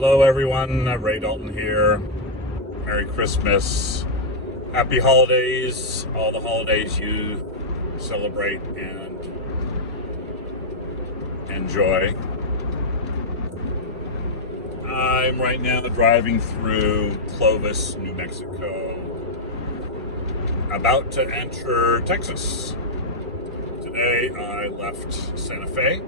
Hello everyone, Ray Dalton here. Merry Christmas. Happy holidays, all the holidays you celebrate and enjoy. I'm right now driving through Clovis, New Mexico, about to enter Texas. Today I left Santa Fe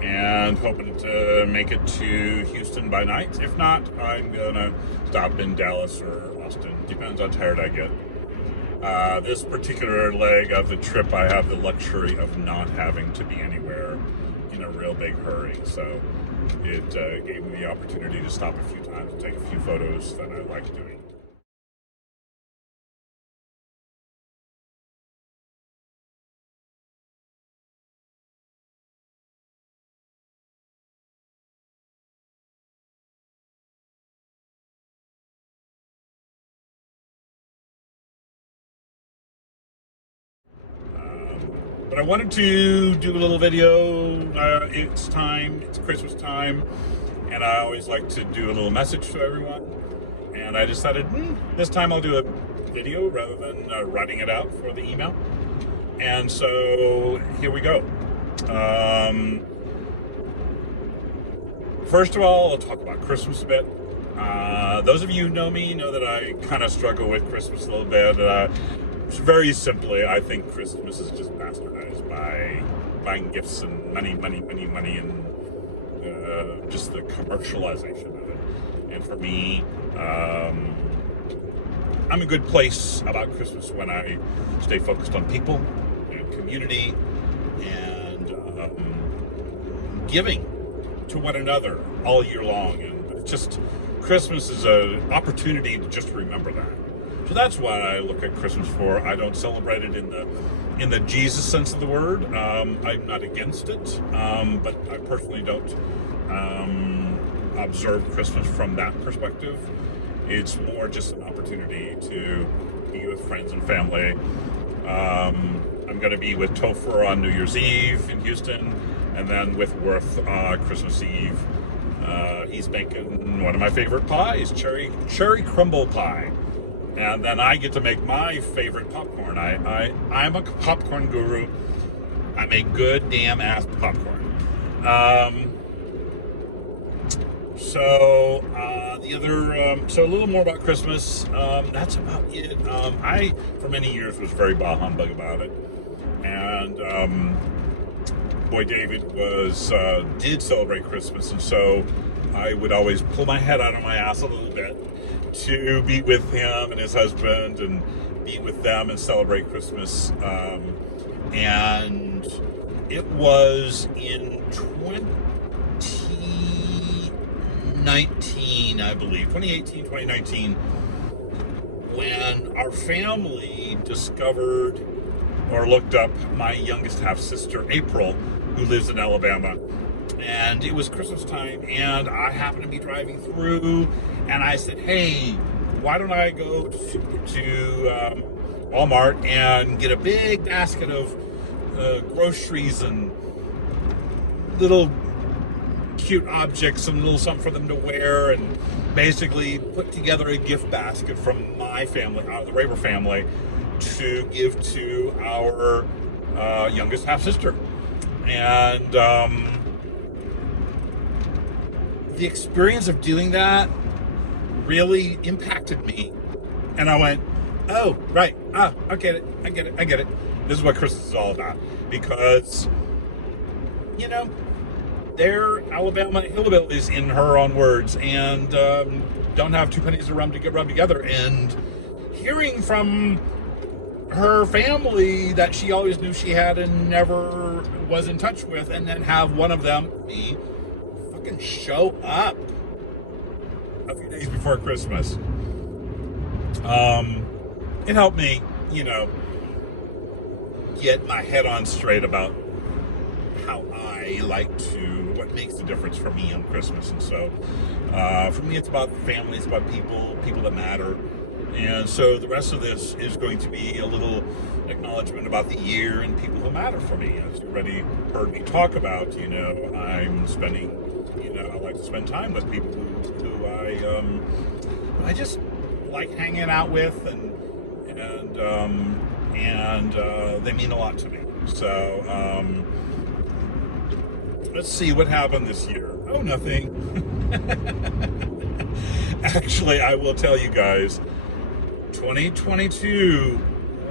and hoping to make it to Houston by night. If not, I'm gonna stop in Dallas or Austin. Depends how tired I get. This particular leg of the trip, I have the luxury of not having to be anywhere in a real big hurry. So it gave me the opportunity to stop a few times and take a few photos that I like doing. But I wanted to do a little video. It's Christmas time, and I always like to do a little message to everyone. And I decided this time I'll do a video rather than writing it out for the email. And so here we go. First of all, I'll talk about Christmas a bit. Those of you who know me know that I kind of struggle with Christmas a little bit. Very simply, I think Christmas is just bastardized by buying gifts and money, and just the commercialization of it. And for me, I'm a good place about Christmas when I stay focused on people and community and giving to one another all year long. And just Christmas is an opportunity to just remember that. So that's what I look at Christmas for. I don't celebrate it in the Jesus sense of the word. I'm not against it, but I personally don't observe Christmas from that perspective. It's more just an opportunity to be with friends and family. I'm going to be with Topher on New Year's Eve in Houston, and then with Worth Christmas Eve. He's making one of my favorite pies, cherry crumble pie. And then I get to make my favorite popcorn. I'm a popcorn guru. I make good damn ass popcorn. So a little more about Christmas. That's about it. I, for many years, was very bah humbug about it. And boy David did celebrate Christmas, and so I would always pull my head out of my ass a little bit to be with him and his husband and be with them and celebrate Christmas. And it was in 2019, I believe, 2018, 2019, when our family discovered or looked up my youngest half sister, April, who lives in Alabama. And it was Christmas time, and I happened to be driving through, and I said, hey, why don't I go to Walmart and get a big basket of groceries and little cute objects and little something for them to wear, and basically put together a gift basket from my family, the Raver family, to give to our youngest half-sister. And the experience of doing that really impacted me. And I went, oh, right. I get it. This is what Christmas is all about. Because, they're Alabama hillbillies, in her own words, and don't have two pennies of rum to get rubbed together. And hearing from her family that she always knew she had and never was in touch with, and then have one of them, me, show up a few days before Christmas. It helped me, get my head on straight about how I like what makes the difference for me on Christmas. And so, for me, it's about family, it's about people that matter. And so the rest of this is going to be a little acknowledgement about the year and people who matter for me. As you already heard me talk about, I'm spending You know, I like to spend time with people who I just like hanging out with, and they mean a lot to me. So let's see what happened this year. Oh, nothing. Actually, I will tell you guys, 2022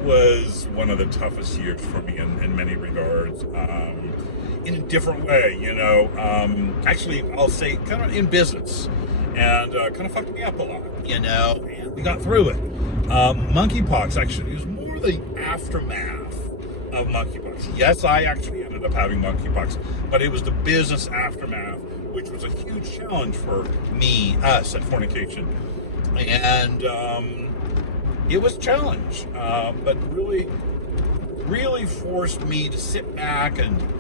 was one of the toughest years for me in many regards. In a different way, you know. Actually, I'll say kind of in business, and kind of fucked me up a lot, you know. And we got through it. Monkeypox, actually, it was more the aftermath of monkeypox. Yes, I actually ended up having monkeypox, but it was the business aftermath, which was a huge challenge for us at Fornication. And it was a challenge, but really forced me to sit back and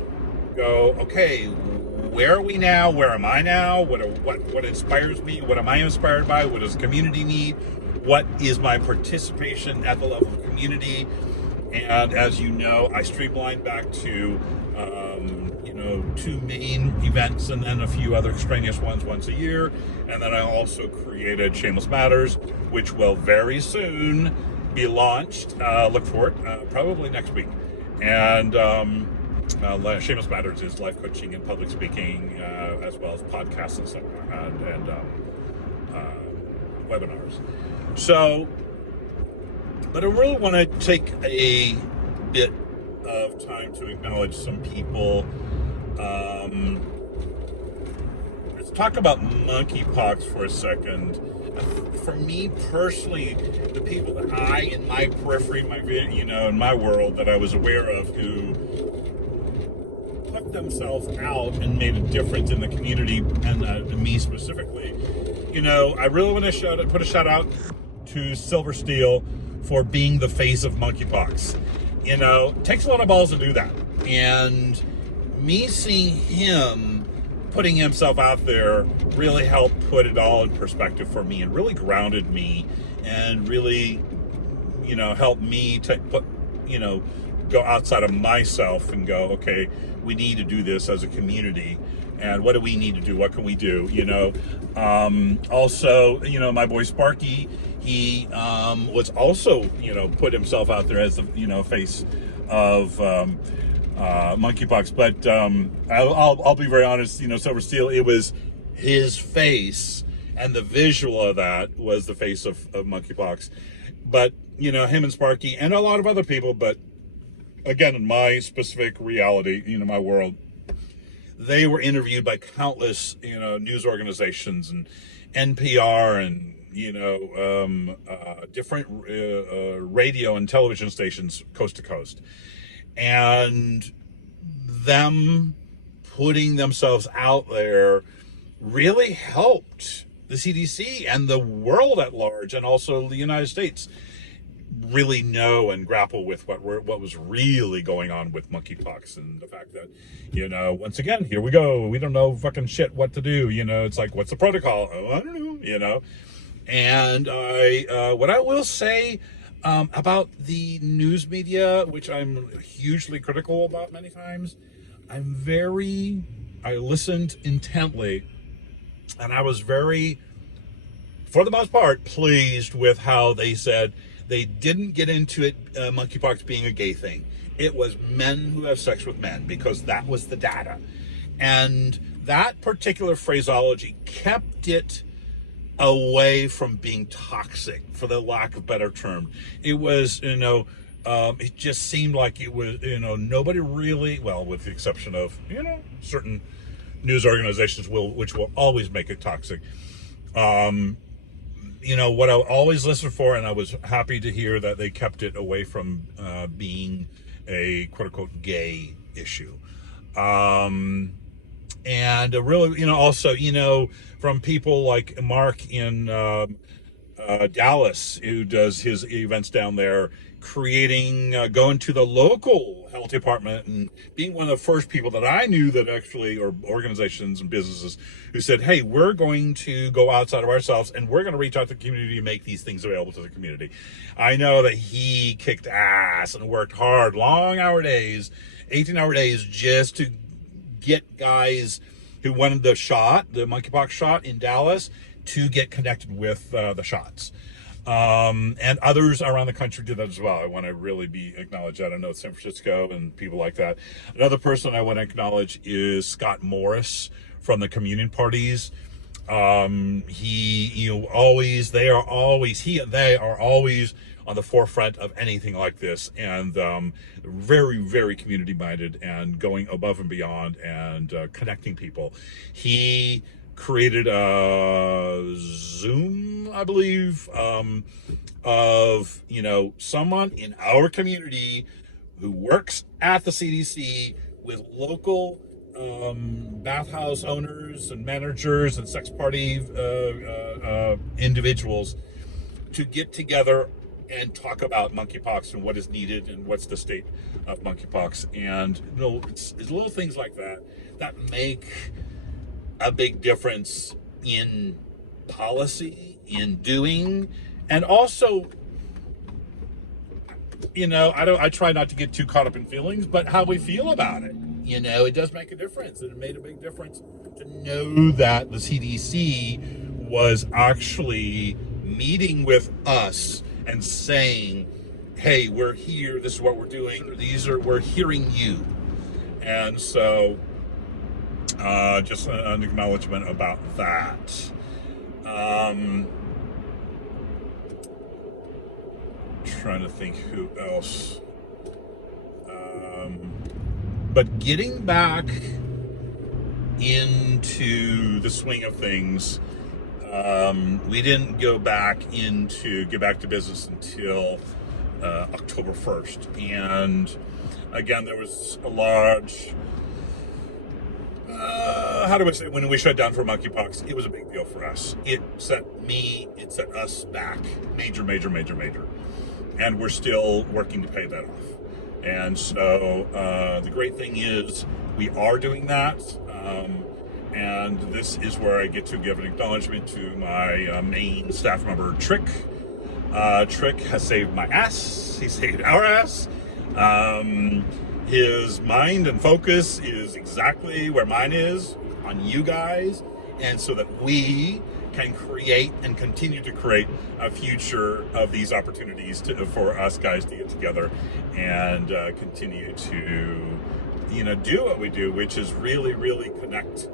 go, okay, where are we now? Where am I now? What inspires me? What am I inspired by? What does the community need? What is my participation at the level of community? And as you know, I streamlined back to, 2 main events and then a few other extraneous ones once a year. And then I also created Shameless Matters, which will very soon be launched. Look for it, probably next week. And Shameless Matters is life coaching and public speaking, as well as podcasts and stuff, and webinars. So, but I really want to take a bit of time to acknowledge some people. Let's talk about monkeypox for a second. For me personally, the people that in my periphery, in my world that I was aware of who put themselves out and made a difference in the community, and me specifically, I really want to put a shout out to Silver Steel for being the face of monkeypox. It takes a lot of balls to do that. And me seeing him putting himself out there really helped put it all in perspective for me and really grounded me and really, helped me to go outside of myself and go, okay, we need to do this as a community. And what do we need to do? What can we do? Also, my boy Sparky, he was also, put himself out there as the, face of monkeypox. But I'll be very honest, Silver Steel, it was his face, and the visual of that was the face of monkeypox. But, him and Sparky and a lot of other people, but again, in my specific reality, my world, they were interviewed by countless, news organizations and NPR and, different radio and television stations coast to coast. And them putting themselves out there really helped the CDC and the world at large, and also the United States, really know and grapple with what was really going on with monkeypox, and the fact that, once again, here we go, we don't know fucking shit what to do. It's like, what's the protocol? Oh, I don't know. And what I will say about the news media, which I'm hugely critical about many times, I listened intently, and I was very, for the most part, pleased with how they said they didn't get into it, monkeypox being a gay thing. It was men who have sex with men, because that was the data. And that particular phraseology kept it away from being toxic, for the lack of a better term. It was, it just seemed like it was, nobody really, well, with the exception of, certain news organizations which will always make it toxic. What I always listen for, and I was happy to hear that they kept it away from being a quote-unquote gay issue. And really, also, from people like Mark in Dallas, who does his events down there, going to the local health department and being one of the first people that I knew that actually, or organizations and businesses, who said, hey, we're going to go outside of ourselves and we're going to reach out to the community and make these things available to the community. I know that he kicked ass and worked hard, long hour days, 18-hour days, just to get guys who wanted the monkeypox shot in Dallas, to get connected with the shots. And others around the country did that as well. I want to really acknowledge that. I know San Francisco and people like that. Another person I want to acknowledge is Scott Morris from the communion parties. They are always on the forefront of anything like this, and very, very community minded and going above and beyond and connecting people. He created a Zoom, I believe, of someone in our community who works at the CDC with local bathhouse owners and managers and sex party individuals to get together and talk about monkeypox and what is needed and what's the state of monkeypox. And it's little things like that that make a big difference in policy, in doing, and also, I try not to get too caught up in feelings, but how we feel about it. It does make a difference, and it made a big difference to know that the CDC was actually meeting with us and saying, hey, we're here, this is what we're doing, we're hearing you. And so just an acknowledgement about that. Trying to think who else. But getting back into the swing of things, we didn't get back to business until October 1st. And again, there was a large, when we shut down for monkeypox, it was a big deal for us. It set us back major. And we're still working to pay that off. And so the great thing is we are doing that. And this is where I get to give an acknowledgement to my main staff member, Trick. Trick has saved my ass. He saved our ass. His mind and focus is exactly where mine is, on you guys. And so that we can create and continue to create a future of these opportunities for us guys to get together and continue to, do what we do, which is really, really connect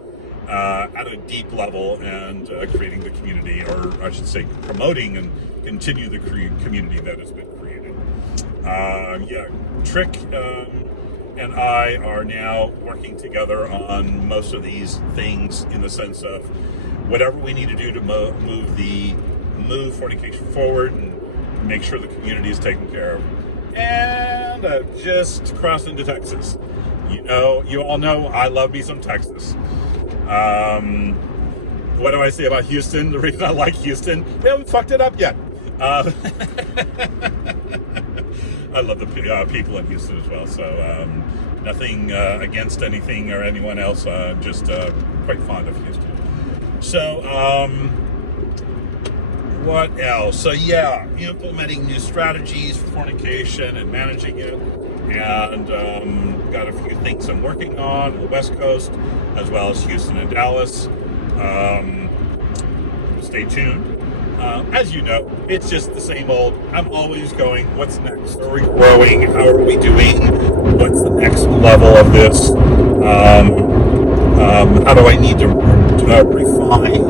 at a deep level and creating the community, or I should say promoting and continue the community that has been created. Trick and I are now working together on most of these things in the sense of whatever we need to do to move fornication forward and make sure the community is taken care of. And just crossed into Texas. You all know I love me some Texas. What do I say about Houston? The reason I like Houston, they haven't fucked it up yet. I love the people in Houston as well. So nothing against anything or anyone else. I'm just quite fond of Houston. So what else? So implementing new strategies for fornication and managing it. And got a few things I'm working on the West Coast, as well as Houston and Dallas. Stay tuned. As you know, it's just the same old. I'm always going, what's next? Are we growing? How are we doing? What's the next level of this? How do I need to refine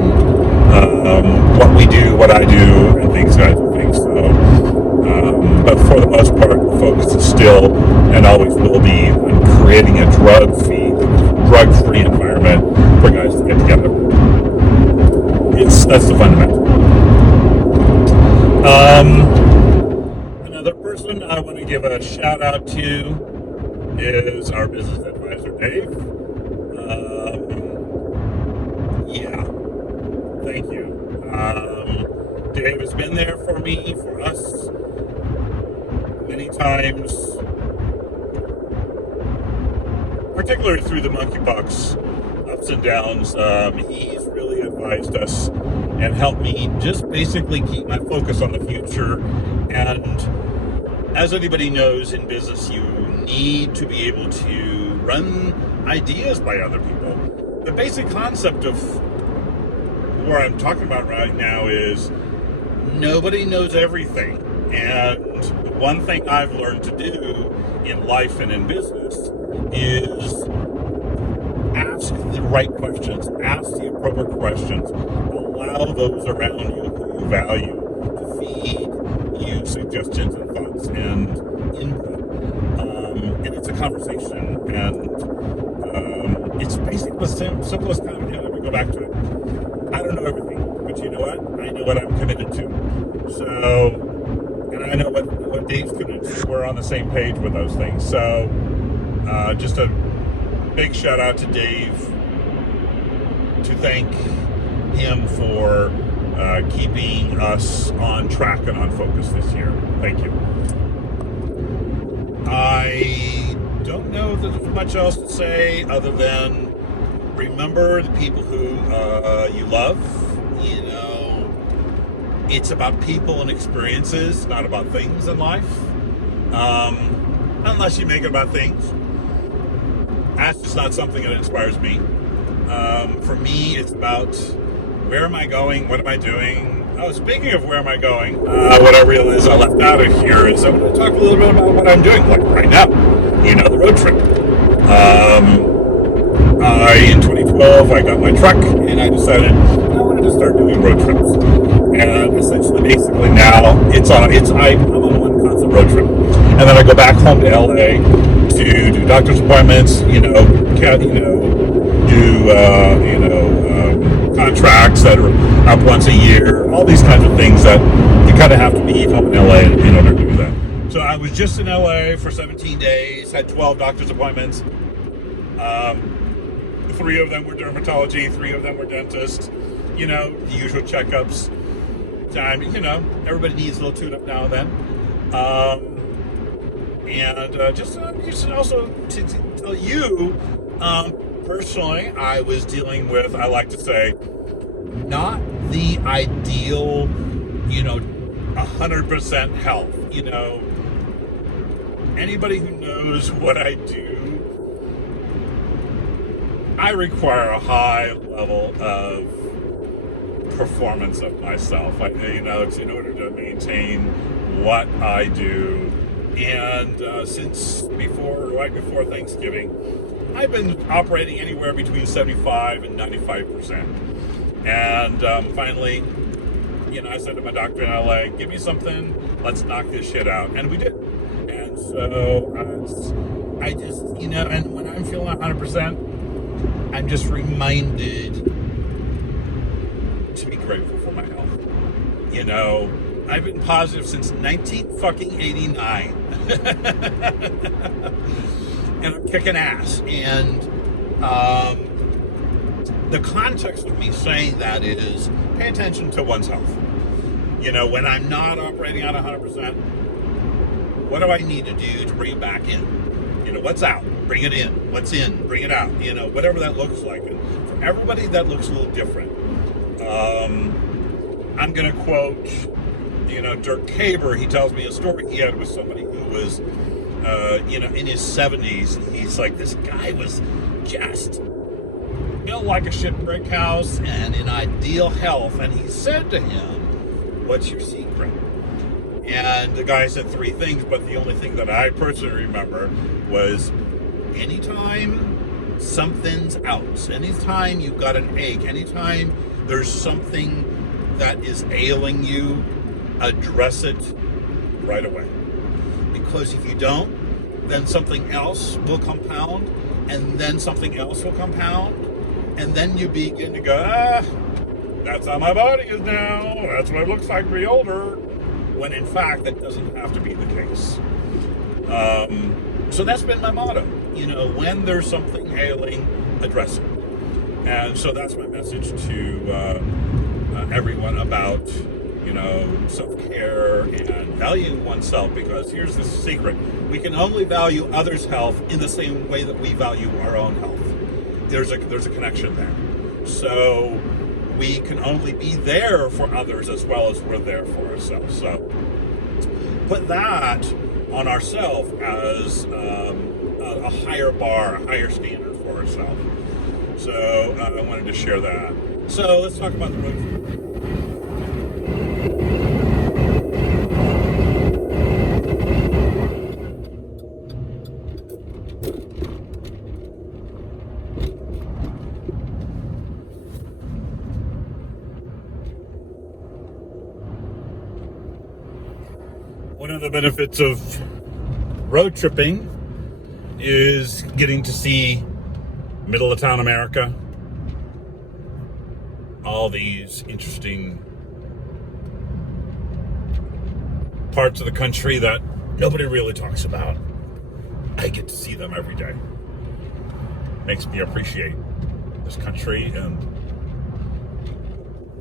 what we do, what I do, and things, guys, and things. So, but for the most part, the focus is still and always will be on creating a drug-free environment for guys to get together. That's the fundamental. Another person I want to give a shout out to is our business advisor, Dave. Thank you. Dave has been there for me, for us, many times, particularly through the monkeypox ups and downs. He's really advised us and helped me just basically keep my focus on the future. And as anybody knows in business, you need to be able to run ideas by other people. the basic concept of what I'm talking about right now is nobody knows everything. And one thing I've learned to do in life and in business is ask the right questions, ask the appropriate questions, allow those around you who you value to feed you suggestions and thoughts and input. And it's a conversation, and it's basically the simplest kind of thing. Let me go back to it. I don't know everything, but you know what? I know what I'm committed to. So, and I know what Dave's committed to. We're on the same page with those things. So, just a big shout out to Dave, to thank him for keeping us on track and on focus this year. Thank you. I don't know that there's much else to say other than remember the people who you love. You know, it's about people and experiences, not about things in life. Unless you make it about things. That's just not something that inspires me. For me, it's about where am I going? What am I doing? Oh, speaking of where am I going, what I realized I left out of here is I'm going to talk a little bit about what I'm doing, like right now. You know, the road trip. In 2012, I got my truck, and I decided I wanted to start doing road trips. And essentially, basically now, I'm on one constant road trip, and then I go back home to LA to do doctor's appointments. Contracts that are up once a year, all these kinds of things that you kind of have to be home in LA in order to do that. So I was just in LA for 17 days, had 12 doctor's appointments. 3 of them were dermatology, 3 of them were dentists. You know, the usual checkups. Everybody needs a little tune-up now and then. Just also to tell you, personally, I was dealing with, I like to say, not the ideal, 100% health. Anybody who knows what I do, I require a high level of performance of myself. It's in order to maintain what I do. And since right before Thanksgiving, I've been operating anywhere between 75 and 95%. And finally, I said to my doctor in LA, give me something, let's knock this shit out. And we did. And so I just, and when I'm feeling 100%, I'm just reminded to be grateful for my health. I've been positive since 1989. And I'm kicking ass. And the context of me saying that is pay attention to one's health. When I'm not operating at 100%, what do I need to do to bring it back in? What's out, bring it in. What's in, bring it out. Whatever that looks like. And for everybody, that looks a little different. I'm going to quote, Dirk Kaber. He tells me a story he had with somebody who was, in his 70s. He's like, this guy was just built like a shipwreck house and in ideal health. And he said to him, what's your secret? And the guy said 3 things, but the only thing that I personally remember was anytime something's out, anytime you've got an ache, anytime there's something that is ailing you, address it right away. Because if you don't, then something else will compound, and then something else will compound, and then you begin to go, that's how my body is now, that's what it looks like to be older, when in fact that doesn't have to be the case. So that's been my motto. When there's something ailing, address it. And so that's my message to everyone about, self-care and valuing oneself, because here's the secret. We can only value others' health in the same way that we value our own health. There's a connection there. So we can only be there for others as well as we're there for ourselves. So put that on ourselves as a higher bar, a higher standard for ourselves. So I wanted to share that. So let's talk about the road trip. One of the benefits of road tripping is getting to see middle of town America, all these interesting parts of the country that nobody really talks about. I get to see them every day. Makes me appreciate this country and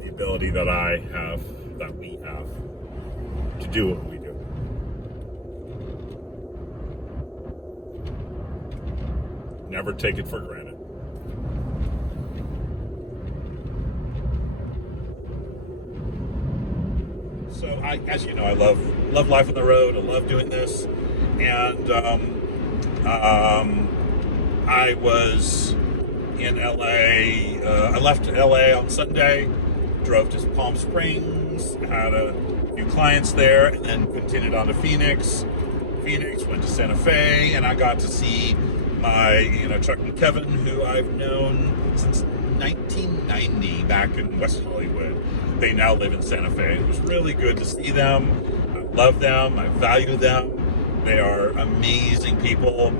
the ability that we have to do what we do. Never take it for granted. So as you know, I love life on the road. I love doing this, and I was in LA. I left LA on Sunday, drove to Palm Springs, had a few clients there, and then continued on to Phoenix. Went to Santa Fe, and I got to see my, Chuck and Kevin, who I've known since 1990 back in West Hollywood. They now live in Santa Fe. It was really good to see them. I love them. I value them. They are amazing people.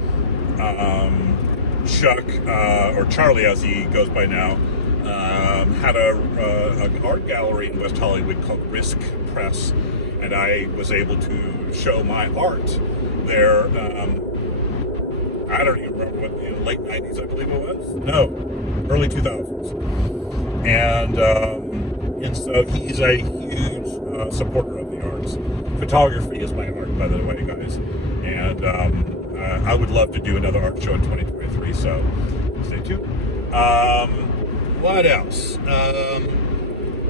Chuck, or Charlie as he goes by now, had an art gallery in West Hollywood called Risk Press, and I was able to show my art there. I don't even remember what, in the late 90s, I believe it was. No, early 2000s. And so he's a huge supporter of the arts. Photography is my art, by the way, guys. And I would love to do another art show in 2023, so stay tuned. What else?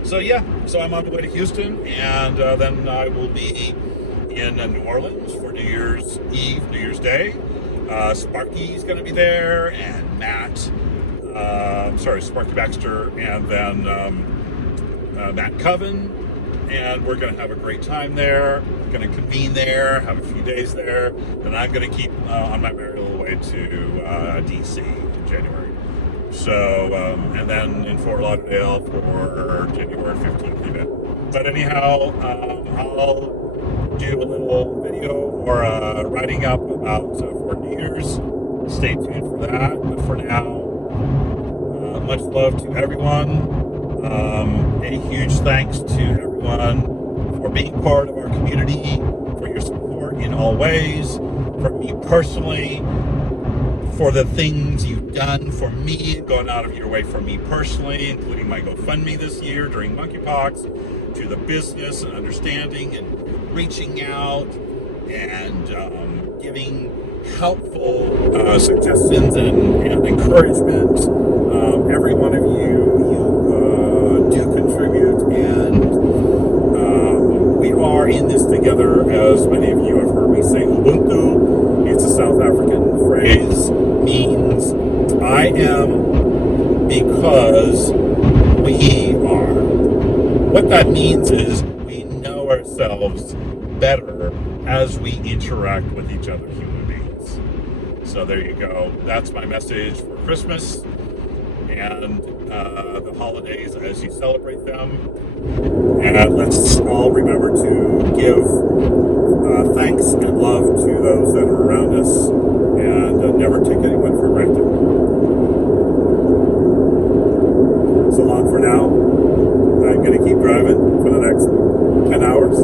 So I'm on the way to Houston, and then I will be in New Orleans for New Year's Eve, New Year's Day. Sparky's going to be there, and Sparky Baxter, and then Matt Coven, and we're going to have a great time there. Going to convene there, have a few days there, then I'm going to keep on my merry little way to DC in January. So, and then in Fort Lauderdale for January 15th event. But anyhow, I'll do a little video or writing up about for New Year's. Stay tuned for that. But for now, much love to everyone. A huge thanks to everyone for being part of our community, for your support in all ways, for me personally, for the things you've done for me, gone out of your way for me personally, including my GoFundMe this year during monkeypox, to the business and understanding and reaching out and giving helpful suggestions and encouragement. Every one of you do contribute, and we are in this together. As many of you have heard me say, Ubuntu, it's a South African phrase, means I am because we are. What that means is we know ourselves better as we interact with each other, human beings. So there you go. That's my message for Christmas and the holidays as you celebrate them. And let's all remember to give thanks and love to those that are around us, and never take anyone for granted. So long for now. I'm going to keep driving for the next 10 hours.